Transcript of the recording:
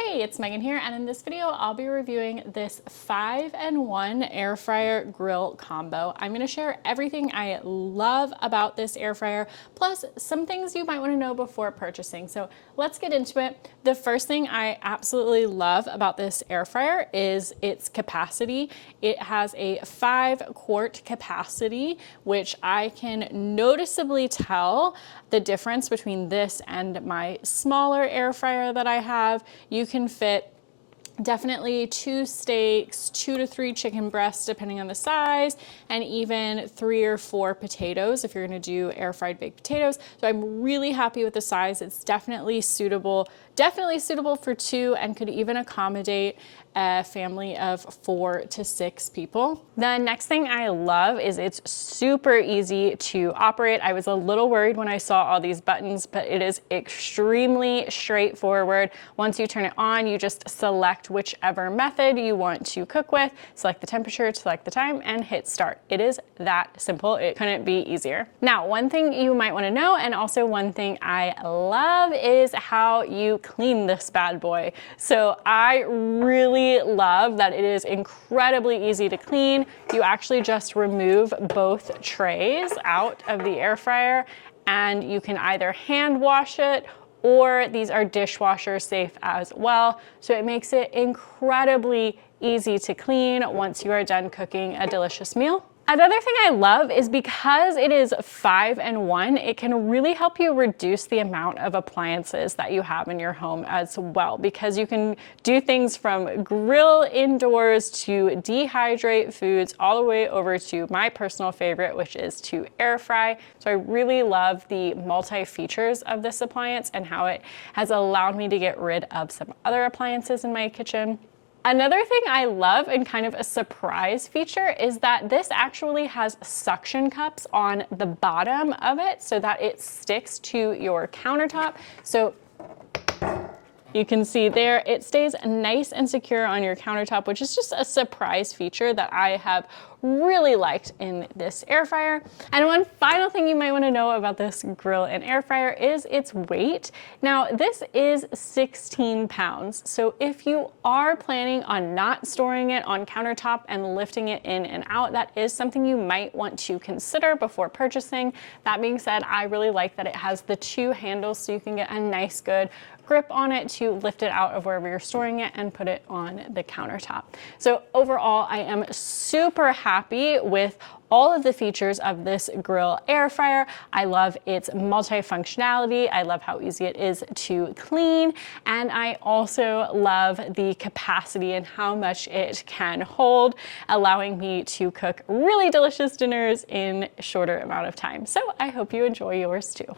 Hey, it's Megan here, and in this video I'll be reviewing this 5-in-1 air fryer grill combo. I'm going to share everything I love about this air fryer, plus some things you might want to know before purchasing. So let's get into it. The first thing I absolutely love about this air fryer is its capacity. It has a 5-quart capacity, which I can noticeably tell the difference between this and my smaller air fryer that I have. You can fit definitely 2 steaks, 2 to 3 chicken breasts, depending on the size, and even 3 or 4 potatoes if you're gonna do air fried baked potatoes. So I'm really happy with the size. It's definitely suitable for 2 and could even accommodate a family of 4 to 6 people. The next thing I love is it's super easy to operate. I was a little worried when I saw all these buttons, but it is extremely straightforward. Once you turn it on, you just select whichever method you want to cook with, select the temperature, select the time, and hit start. It is that simple. It couldn't be easier. Now, one thing you might want to know, and also one thing I love, is how you clean this bad boy. So I really love that it is incredibly easy to clean. You actually just remove both trays out of the air fryer, and you can either hand wash it, or these are dishwasher safe as well. So it makes it incredibly easy to clean once you are done cooking a delicious meal. Another thing I love is because it is 5-in-1, it can really help you reduce the amount of appliances that you have in your home as well, because you can do things from grill indoors to dehydrate foods all the way over to my personal favorite, which is to air fry. So I really love the multi-features of this appliance and how it has allowed me to get rid of some other appliances in my kitchen. Another thing I love, and kind of a surprise feature, is that this actually has suction cups on the bottom of it so that it sticks to your countertop. So you can see there, it stays nice and secure on your countertop, which is just a surprise feature that I have really liked in this air fryer. And one final thing you might want to know about this grill and air fryer is its weight. Now, this is 16 pounds. So if you are planning on not storing it on countertop and lifting it in and out, that is something you might want to consider before purchasing. That being said, I really like that it has the 2 handles so you can get a nice good grip on it to lift it out of wherever you're storing it and put it on the countertop. So overall, I am super happy with all of the features of this grill air fryer. I love its multifunctionality. I love how easy it is to clean. And I also love the capacity and how much it can hold, allowing me to cook really delicious dinners in a shorter amount of time. So I hope you enjoy yours too.